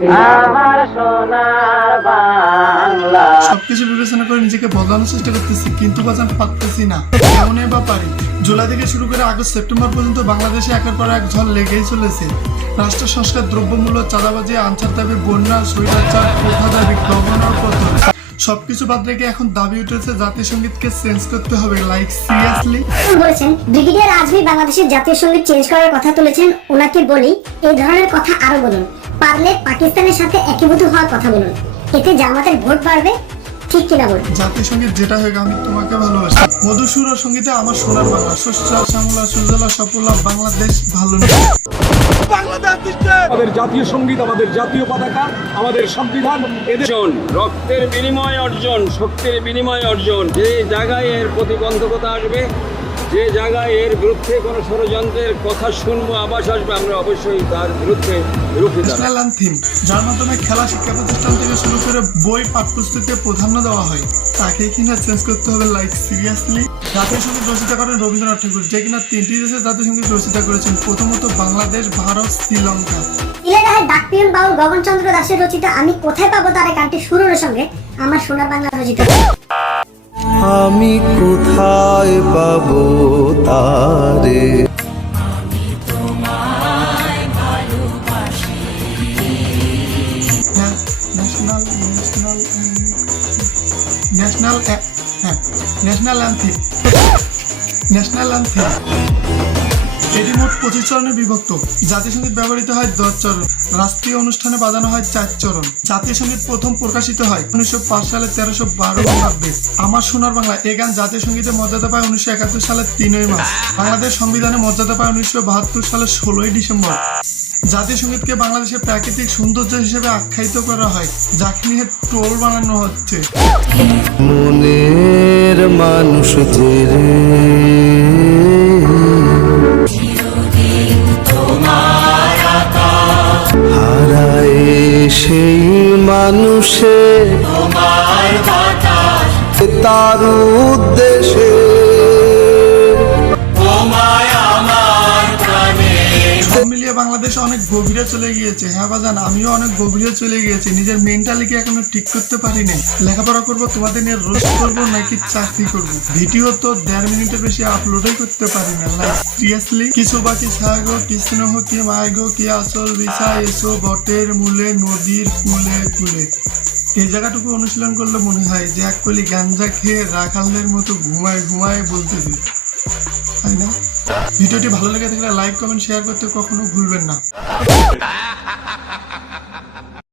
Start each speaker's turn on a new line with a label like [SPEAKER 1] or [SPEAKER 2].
[SPEAKER 1] আমার সোনার বাংলা।
[SPEAKER 2] সবকিছু বিবেচনা করে নিজেকে বদলানোর চেষ্টা করতেছি কিন্তু বাজান পারতেছি না। কেমনই বা পারি জুলাই থেকে শুরু করে আগস্ট সেপ্টেম্বর পর্যন্ত বাংলাদেশে একের পর এক ঝড় লেগেই চলেছে। রাষ্ট্র সংস্কার দ্রব্যমূল্য চাঁদাবাজি আনসার দাবি বন্যা স্বৈরাচার প্রথা দাবি গভর্নর পতন সবকিছু বাদ রেখে এখন দাবি উঠেছে জাতীয় সঙ্গীতকে চেঞ্জ করতে হবে। লাইক সিরিয়াসলি
[SPEAKER 3] বলেছেন? ব্রিগেডিয়ার আজমি বাংলাদেশের জাতীয় সংগীত চেঞ্জ করার কথা তুলেছেন ওনাকে বলি এই ধরনের কথা আরও বলুন। পারলে পাকিস্তানের সাথে একীভূত হওয়ার কথা বলুন। এতে জামাতের ভোট বাড়বে ঠিক কিনা বলুন?
[SPEAKER 2] জাতীয় সংগীত যেটা হোক আমি তোমাকে ভালোবাসি। মধুসূর ও সঙ্গীতে আমার সোনার বাংলা শস্য শ্যামলা সুজলা সফলা বাংলাদেশ ভালো নেই
[SPEAKER 4] আমাদের জাতীয় সংগীত আমাদের জাতীয় পতাকা আমাদের সংবিধান এদের
[SPEAKER 5] রক্তের বিনিময় অর্জন শক্তির বিনিময় অর্জন। যে জায়গায় এর প্রতিবন্ধকতা আসবে যে জায়গায় এর বিরুদ্ধে কোনো ষড়যন্ত্রের কথা শুনব আবাস আসবে আমরা অবশ্যই তার বিরুদ্ধে রুখে দাঁড়াবো।
[SPEAKER 2] যার মাধ্যমে খেলা শিক্ষা প্রতিষ্ঠান থেকে শুরু করে বই পাঠ্যপুস্তকে প্রাধান্য দেওয়া হয় তাকে কিনা চেঞ্জ করতে হবে লাইক সিরিয়াসলি জাতীয় সংগীত রচিতা করেন রবীন্দ্রনাথ ঠাকুর যে কিনা তিনটি দেশে জাতীয় সংগীত রচিতা করেছেন প্রথমত বাংলাদেশ ভারত শ্রীলঙ্কা।
[SPEAKER 3] ইলাকায় ডাকপিয়ন বাউল গগনচন্দ্র দাসের রচিত আমি কোথায় পাবো তার এই গানটি সুরের সঙ্গে আমার সোনার বাংলা রচিত।
[SPEAKER 6] আমি কোথায় পাব তারে?
[SPEAKER 2] National national anthem national anthem এটি মোট পঁচিশ চরণে বিভক্ত। জাতীয় সংগীত ব্যবহৃত হয় দশ চরণ। রাষ্ট্রীয় অনুষ্ঠানে বাজানো হয় চার চরণ। জাতীয় সংগীত প্রথম প্রকাশিত হয় উনিশশো পাঁচ সালে তেরোশো বারো বঙ্গাব্দে আমার সোনার বাংলা, এ গান জাতীয় সঙ্গীতের মর্যাদা পায় উনিশশো একাত্তর সালের তিনই মাস বাংলাদেশ সংবিধানে মর্যাদা পায় উনিশশো বাহাত্তর সালের ষোলোই ডিসেম্বর। জাতীয় সঙ্গীতকে বাংলাদেশের প্রাকৃতিক সৌন্দর্য হিসেবে আখ্যায়িত করা হয় যাকে নিয়ে টোল বানানো হচ্ছে।
[SPEAKER 6] মনের মানুষ সেই মানুষে তার উদ্দেশ্যে
[SPEAKER 2] সব মিলিয়ে বাংলাদেশ অনেক গভীরে চলে গিয়েছে। হ্যাঁ বাজান, আমিও অনেক গভীরে চলে গিয়েছি। নিজের মেন্টালিকে এখনও ঠিক করতে পারিনি। লেখাপড়া করব, তোমাদের নিয়ে রোস্ট করব, নাকি চাকরি করব? ভিডিও তো দেড় মিনিটের বেশি আপলোডই করতে পারি না। সিরিয়াসলি কিছু বাকি ছাগো কৃষ্ণ হো কি মায়গো কি আসল বিষয়, এসো বটের মূলে, নদীর কুলে কুলে এই জায়গাটুকু অনুশীলন করলে মনে হয় যে এক কলি গাঞ্জা খেয়ে রাখালদের মতো ঘুমায় ঘুমায় বলতেছি। তাই না? ভিডিওটি ভালো লেগে থাকলে লাইক কমেন্ট শেয়ার করতে কখনো ভুলবেন না।